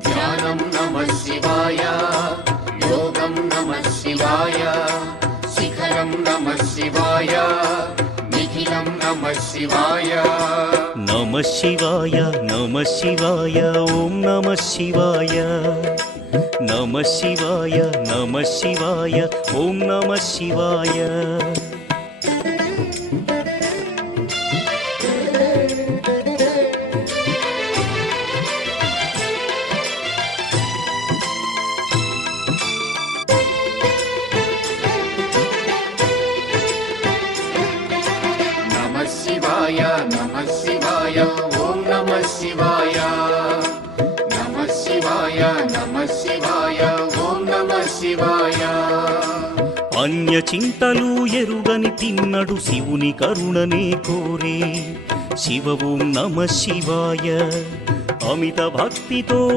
ధ్యానం నమః శివాయ, యోగం నమః శివాయ, శిఖరం నమః శివాయ, నిఖిలం నమః శివాయ. నమః శివాయ నమః శివాయ ఓం నమః శివాయ. నమః శివాయ నమః శివాయ ఓం నమః శివాయ. నమః శివాయ నమః శివాయ ఓం నమః శివాయ. నమః శివాయ నమః శివాయ ఓం నమః శివాయ. అన్య చింతలు ఎరుగని తిన్నడు శివుని కరుణనే కోరే. శివ ఓం నమః శివాయ. అమిత భక్తితో